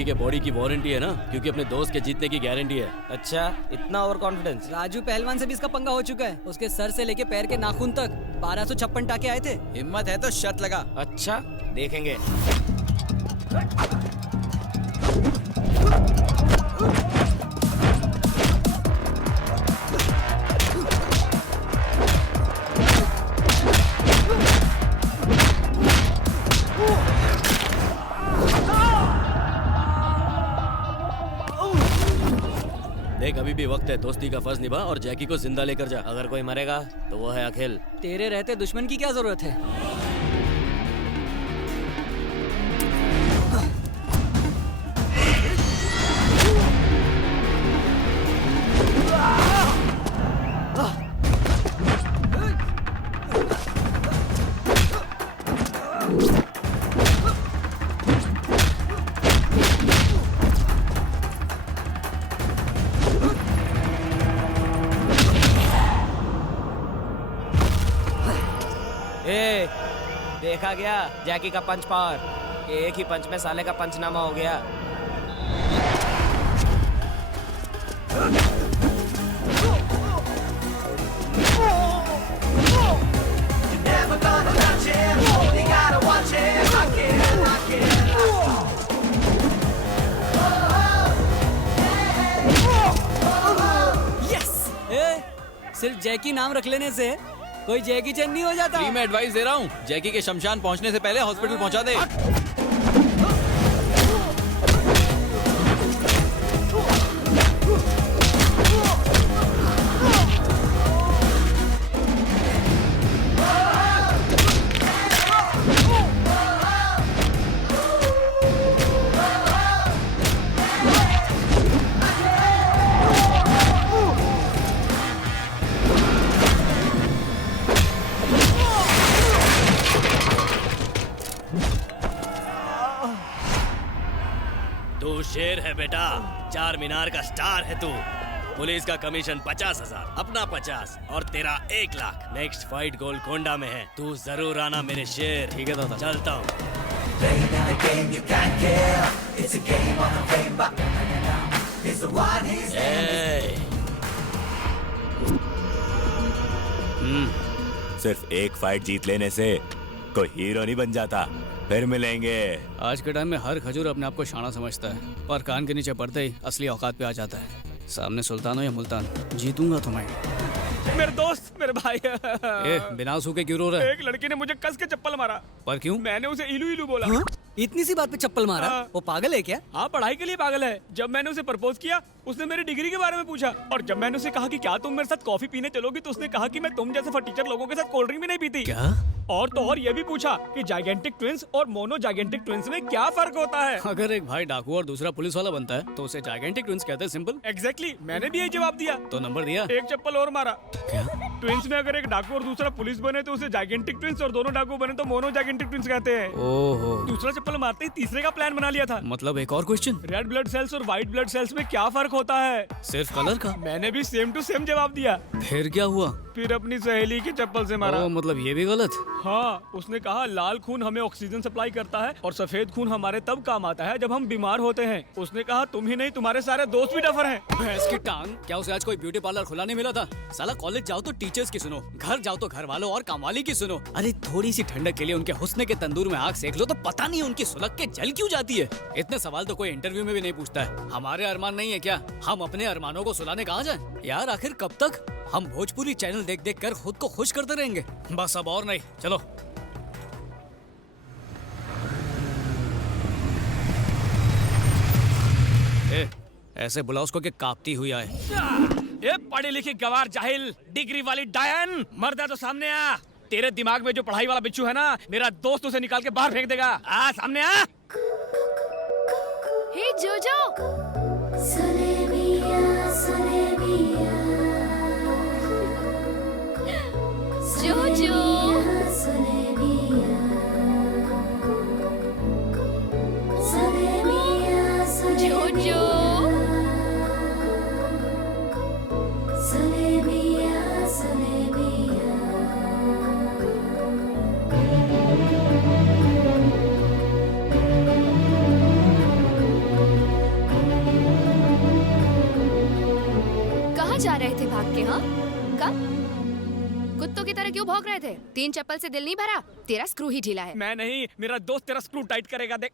जैकी के बॉडी की वारंटी है ना, क्योंकि अपने दोस्त के जीतने की गारंटी है। अच्छा, इतना ओवर कॉन्फिडेंस। राजू पहलवान से भी इसका पंगा हो चुका है। उसके सर से लेके पैर के नाखून तक 1256 टाके आए थे। हिम्मत है तो शर्त लगा। अच्छा, देखेंगे। देख, अभी भी वक्त है, दोस्ती का फर्ज निभा और जैकी को जिंदा लेकर जा। अगर कोई मरेगा तो वो है अखिल। तेरे रहते दुश्मन की क्या जरूरत है? ए, देखा गया जैकी का पंच पावर। एक ही पंच में साले का पंचनामा हो गया। सिर्फ जैकी नाम रख लेने से कोई जैकी चैन नहीं हो जाता। फ्री में एडवाइस दे रहा हूँ, जैकी के शमशान पहुँचने से पहले हॉस्पिटल पहुँचा दे। तू शेर है बेटा, चार मीनार का स्टार है तू। पुलिस का कमीशन 50,000, अपना 50 और तेरा 1 लाख। नेक्स्ट फाइट गोलकोंडा में है, तू जरूर आना मेरे शेर। ठीक है दादा, चलता हूँ। सिर्फ एक फाइट जीत लेने से कोई हीरो नहीं बन जाता। फिर मिलेंगे। आज के टाइम में हर खजूर अपने आप को शाना समझता है, पर कान के नीचे पड़ते ही असली औकात पे आ जाता है। सामने सुल्तान हो या मुल्तान, जीतूंगा तुम्हें। मेरे दोस्त, मेरे भाई। ए, बिना आंसू के क्यों रो रहा है? एक लड़की ने मुझे कस के चप्पल मारा। पर क्यों? मैंने उसे इलू इलू बोला। हाँ? इतनी सी बात पे चप्पल मारा? हाँ। वो पागल है क्या? हाँ, पढ़ाई के लिए पागल है। जब मैंने उसे प्रपोज किया, उसने मेरी डिग्री के बारे में पूछा, और जब मैंने उसे कहा कि क्या तुम मेरे साथ कॉफी पीने चलोगी, तो उसने कहा कि मैं तुम जैसे फटीचर लोगों के साथ कोल्ड ड्रिंक भी नहीं पीती। क्या? और तो और ये भी पूछा कि जाइगेंटिक ट्विंस और मोनो जाइगेंटिक ट्विंस में क्या फर्क होता है। अगर एक भाई डाकू और दूसरा पुलिस वाला बनता है तो उसे जाइगेंटिक ट्विंस कहते हैं। सिंपल। एग्जैक्टली, मैंने भी यही जवाब दिया। तो नंबर दिया? एक चप्पल और मारा। क्या? ट्विंस में अगर एक डाकू और दूसरा पुलिस बने तो उसे जाइगेंटिक ट्विंस, और दोनों डाकू बने तो मोनो जाइगेंटिक ट्विंस कहते हैं। ओहो। दूसरा चप्पल मारते ही तीसरे का प्लान बना लिया था। मतलब एक और क्वेश्चन, रेड ब्लड सेल्स और व्हाइट ब्लड सेल्स में क्या फर्क होता है? सिर्फ कलर का? मैंने भी सेम टू सेम जवाब दिया। फिर क्या हुआ? फिर अपनी सहेली की चप्पल से मारा। ओ, मतलब ये भी गलत? हाँ, उसने कहा लाल खून हमें ऑक्सीजन सप्लाई करता है और सफेद खून हमारे तब काम आता है जब हम बीमार होते हैं। उसने कहा तुम ही नहीं, तुम्हारे सारे दोस्त भी डफर हैं। भैंस की टांग, क्या उसे आज कोई ब्यूटी पार्लर खुला नहीं मिला था? साला कॉलेज जाओ तो टीचर्स की सुनो, घर जाओ तो घर वालों और कामवाली की सुनो। अरे थोड़ी सी ठंडक के लिए उनके हुस्न के तंदूर में आग सेक लो तो पता नहीं उनकी सुलग के जल क्यों जाती है। इतने सवाल तो कोई इंटरव्यू में भी नहीं पूछता है। हमारे अरमान नहीं है क्या? हम अपने अरमानों को सुलाने कहाँ जाए यार? आखिर कब तक हम भोजपुरी चैनल देख देख कर खुद को खुश करते रहेंगे? बस अब और नहीं, चलो। ऐसे बुलाओ उसको कि कांपती हुई आए। ये पढ़ी लिखी गवार जाहिल, डिग्री वाली डायन, मर्द है तो सामने आ। तेरे दिमाग में जो पढ़ाई वाला बिच्छू है ना, मेरा दोस्त उसे निकाल के बाहर फेंक देगा। आ सामने आ। हे जोजो। जोजो। जोजो। जा रहे थे भाग के? हाँ, कब? कुत्तों की तरह क्यों भौंक रहे थे? 3 चप्पल से दिल नहीं भरा? तेरा स्क्रू ही ढीला है। मैं नहीं, मेरा दोस्त तेरा स्क्रू टाइट करेगा, देख।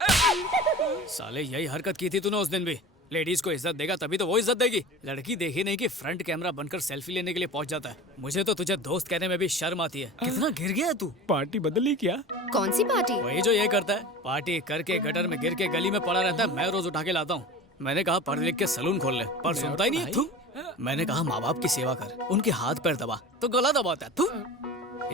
साले यही हरकत की थी तूने उस दिन भी। लेडीज को इज्जत देगा तभी तो वो इज्जत देगी। लड़की देखी नहीं कि फ्रंट कैमरा बनकर सेल्फी लेने के लिए पहुंच जाता है। मुझे तो तुझे दोस्त कहने में भी शर्म आती है। कितना गिर गया तू। पार्टी बदली क्या? कौन सी पार्टी? वही जो ये करता है, पार्टी करके गटर में गिर के गली में पड़ा रहता है। मैं रोज उठा के लाता हूँ। मैंने कहा पढ़ लिख के सलून खोल ले, पर सुनता ही नहीं है। तू मैंने कहा माँ बाप की सेवा कर, उनके हाथ पैर दबा, तो गला दबाता है तू।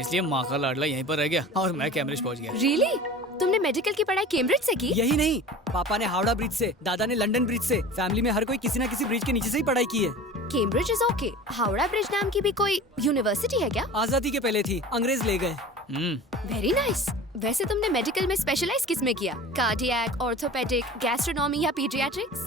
इसलिए माँ का लाडला यहीं पर रह गया और मैं कैम्ब्रिज पहुंच गया। रियली? तुमने मेडिकल की पढ़ाई कैम्ब्रिज से की? यही नहीं, पापा ने हावड़ा ब्रिज से, दादा ने लंदन ब्रिज से। फैमिली में हर कोई किसी न किसी ब्रिज के नीचे से ही पढ़ाई की है। Cambridge is okay. Howrah bridge नाम की भी कोई यूनिवर्सिटी है क्या? आजादी के पहले थी, अंग्रेज ले गए। Very nice. वैसे तुमने मेडिकल में स्पेशलाइज किस में किया? कार्डियक, ऑर्थोपेडिक, गैस्ट्रोनॉमी या पीडियाट्रिक्स?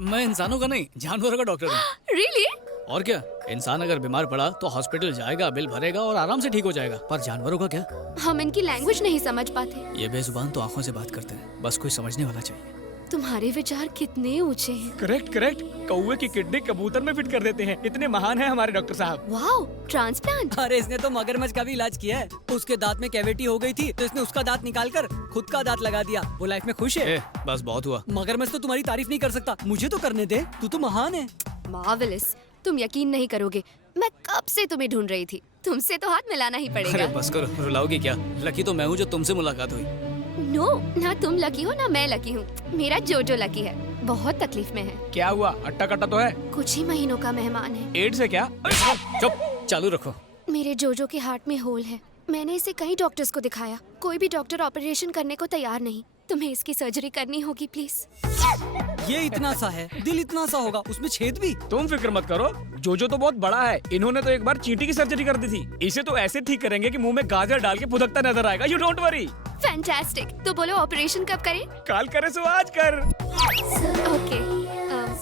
मैं इंसानों का नहीं, जानवरों का डॉक्टर हूँ। रियली? और क्या, इंसान अगर बीमार पड़ा तो हॉस्पिटल जाएगा, बिल भरेगा और आराम से ठीक हो जाएगा। पर जानवरों का क्या? हम इनकी लैंग्वेज नहीं समझ पाते। ये बेजुबान तो आंखों से बात करते हैं, बस कोई समझने वाला चाहिए। तुम्हारे विचार कितने ऊंचे हैं। Correct correct. कौवे की किडनी कबूतर में फिट कर देते हैं। इतने महान हैं हमारे डॉक्टर साहब। Wow, transplant. अरे इसने तो मगरमच्छ का भी इलाज किया है। उसके दांत में कैविटी हो गई थी तो इसने उसका दांत निकाल कर खुद का दांत लगा दिया। वो लाइफ में खुश है। बस बहुत हुआ। मगरमच्छ तो तुम्हारी तारीफ नहीं कर सकता, मुझे तो करने दे, तू तो महान है। मार्वेलस। तुम यकीन नहीं करोगे, मैं कब से तुम्हें ढूंढ रही थी। तुमसे तो हाथ मिलाना ही अरे पड़ेगा। बस करो, रुलाओगी क्या? लकी तो मैं हूँ जो तुमसे मुलाकात हुई। नो, ना तुम लकी हो ना मैं लकी हूँ। मेरा जोजो लकी है, बहुत तकलीफ में है। क्या हुआ? अट्टा कट्टा तो है? कुछ ही महीनों का मेहमान है। एड्स है क्या? चुप, चालू रखो। मेरे जोजो के हार्ट में होल है। मैंने इसे कई डॉक्टर्स को दिखाया, कोई भी डॉक्टर ऑपरेशन करने को तैयार नहीं। तुम्हें इसकी सर्जरी करनी होगी प्लीज। ये इतना सा है, दिल इतना सा होगा, उसमें छेद भी। तुम फिक्र मत करो, जोजो तो बहुत बड़ा है। इन्होंने तो एक बार चींटी की सर्जरी कर दी थी। इसे तो ऐसे ठीक करेंगे कि मुंह में गाजर डाल के फुदकता नजर आएगा। You don't worry. फैंटास्टिक। तो बोलो ऑपरेशन कब करें? काल करे सो आज कर। Okay,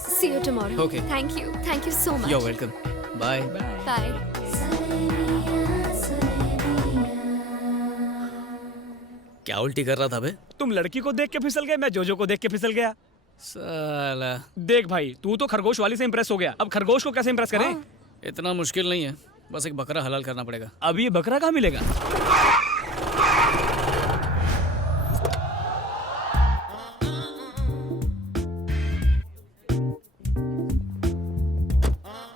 see you tomorrow. Okay. Thank you so much. You're welcome. Bye. Bye. क्या उल्टी कर रहा था बे? तुम लड़की को देख के फिसल गए, मैं जोजो को देख के फिसल गया। साला, देख भाई, तू तो खरगोश वाली से इम्प्रेस हो गया, अब खरगोश को कैसे इम्प्रेस करें? इतना मुश्किल नहीं है, बस एक बकरा हलाल करना पड़ेगा। अब ये बकरा कहाँ मिलेगा?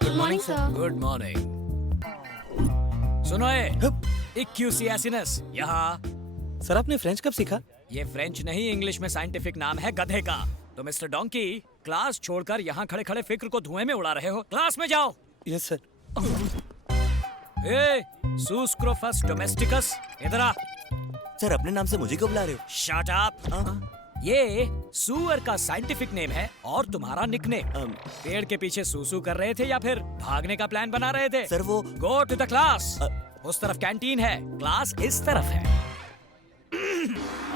Good morning sir. Good morning. सुनो एक क्यूसियासिनस यहाँ। सर आपने फ्रेंच कब सीखा? ये फ्रेंच नहीं, इंग्लिश में साइंटिफिक नाम है गधे का। तो मिस्टर डोंकी, क्लास छोड़कर यहाँ खड़े खड़े फिक्र को धुएं में उड़ा रहे हो। क्लास में जाओ। Yes sir. ए, सूस्क्रोफस डोमेस्टिकस, इधर आ। सर अपने नाम से मुझे क्यों बुला रहे हो? Shut up. ये सुअर का साइंटिफिक नेम है और तुम्हारा निकनेम। पेड़ के पीछे सूसू कर रहे थे या फिर भागने का प्लान बना रहे थे? सर वो गो टू द क्लास। उस तरफ कैंटीन है, क्लास इस तरफ है।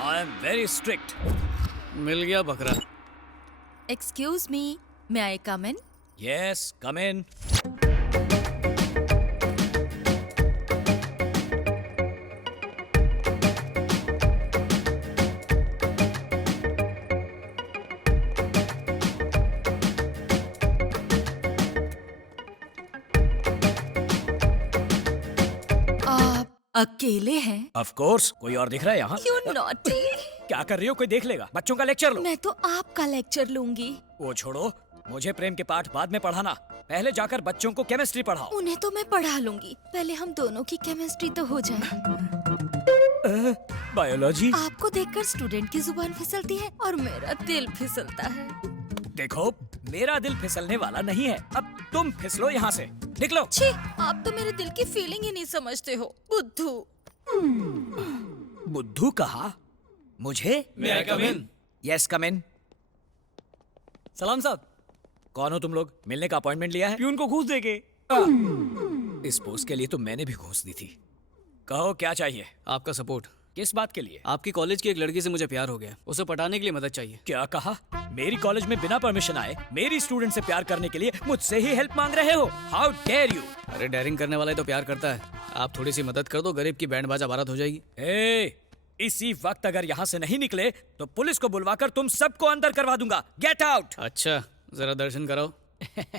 I am very strict. मिल गया बकरा। Excuse me, may I come in? Yes, come in. आप अकेले हैं? ऑफ कोर्स, कोई और दिख रहा है यहाँ? You naughty! क्या कर रही हो? कोई देख लेगा। बच्चों का लेक्चर लो। मैं तो आपका लेक्चर लूंगी। वो छोड़ो, मुझे प्रेम के पाठ बाद में पढ़ाना। पहले जाकर बच्चों को केमिस्ट्री पढ़ाओ। उन्हें तो मैं पढ़ा लूंगी, पहले हम दोनों की केमिस्ट्री तो हो जाए। बायोलॉजी। आपको देखकर स्टूडेंट की जुबान फिसलती है और मेरा दिल फिसलता है। देखो, मेरा दिल फिसलने वाला नहीं है। अब तुम फिसलो यहाँ से, निकलो। छी, आप तो मेरे दिल की फीलिंग ही नहीं समझते हो, बुद्धू। बुद्धू कहा? मुझे? May I come in? Yes, come in. सलाम साहब। कौन हो तुम लोग? मिलने का अपॉइंटमेंट लिया है? प्यून को घूस देके। इस पोस्ट के लिए तो मैंने भी घूस दी थी। कहो क्या चाहिए? आपका सपोर्ट। किस बात के लिए? आपकी कॉलेज की एक लड़की से मुझे प्यार हो गया, उसे पटाने के लिए मदद चाहिए। क्या कहा? मेरी कॉलेज में बिना परमिशन आए मेरी स्टूडेंट से प्यार करने के लिए मुझसे ही हेल्प मांग रहे हो? How dare you! अरे डेयरिंग करने वाला ही तो प्यार करता है। आप थोड़ी सी मदद कर दो, गरीब की बैंड बाजा बारात हो जाएगी। इसी वक्त अगर यहाँ से नहीं निकले तो पुलिस को बुलवाकर तुम सबको अंदर करवा दूंगा। Get out! अच्छा, जरा दर्शन कराओ।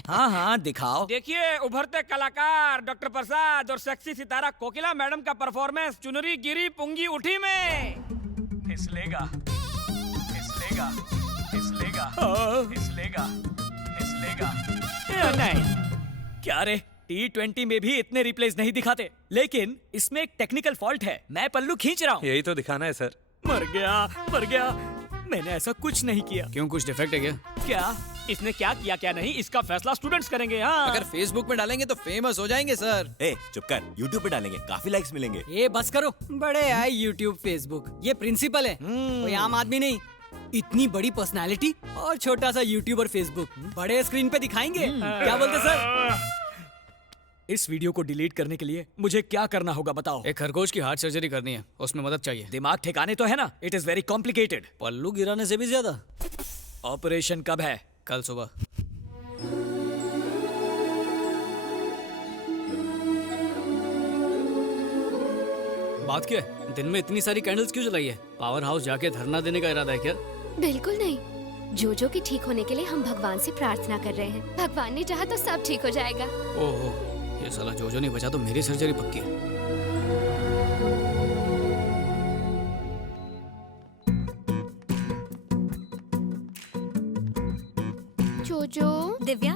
हाँ हाँ दिखाओ। देखिए उभरते कलाकार डॉक्टर प्रसाद और सेक्सी सितारा कोकिला मैडम का परफॉर्मेंस चुनरी गिरी पुंगी उठी में। फिसलेगा फिसलेगा फिसलेगा फिसलेगा फिसलेगा। नहीं क्या रे, T20 में भी इतने रिप्लेस नहीं दिखाते, लेकिन इसमें एक टेक्निकल फॉल्ट है। मैं पल्लू खींच रहा हूँ। यही तो दिखाना है सर। मर गया। मैंने ऐसा कुछ नहीं किया। क्यों, कुछ डिफेक्ट है क्या? क्या इसने क्या किया क्या नहीं, इसका फैसला स्टूडेंट्स करेंगे। हाँ अगर फेसबुक में डालेंगे तो फेमस हो जाएंगे सर। ए चुप कर, यूट्यूब पे डालेंगे, काफी लाइक्स मिलेंगे। ये बस करो, बड़े आए यूट्यूब फेसबुक, ये प्रिंसिपल है, कोई आम आदमी नहीं। इतनी बड़ी पर्सनालिटी और छोटा सा यूट्यूब और फेसबुक, बड़े स्क्रीन पे दिखाएंगे। क्या बोलते सर? इस वीडियो को डिलीट करने के लिए मुझे क्या करना होगा बताओ। एक खरगोश की हार्ट सर्जरी करनी है, उसमें मदद चाहिए। दिमाग ठिकाने तो है ना? It is very complicated. पल्लू गिराने से भी ज्यादा। ऑपरेशन कब है? कल सुबह। बात क्या है, दिन में इतनी सारी कैंडल्स क्यों जलाई है? पावर हाउस जाके धरना देने का इरादा है क्या? बिल्कुल नहीं, जोजो के ठीक होने के लिए हम भगवान से प्रार्थना कर रहे हैं। भगवान ने चाहा तो सब ठीक हो जाएगा। ओहो, ये साला जोजो नहीं बचा तो मेरी सर्जरी पक्की है। जोजो दिव्या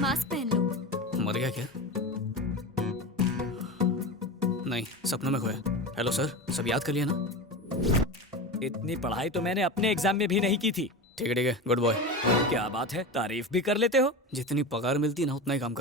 मास्क पहन लो। मर गया क्या? नहीं, सपनों में खोया। हेलो सर, सब याद कर लिया ना? इतनी पढ़ाई तो मैंने अपने एग्जाम में भी नहीं की थी। ठीक है, गुड बॉय। क्या बात है, तारीफ भी कर लेते हो। जितनी पगार मिलती है ना उतना ही काम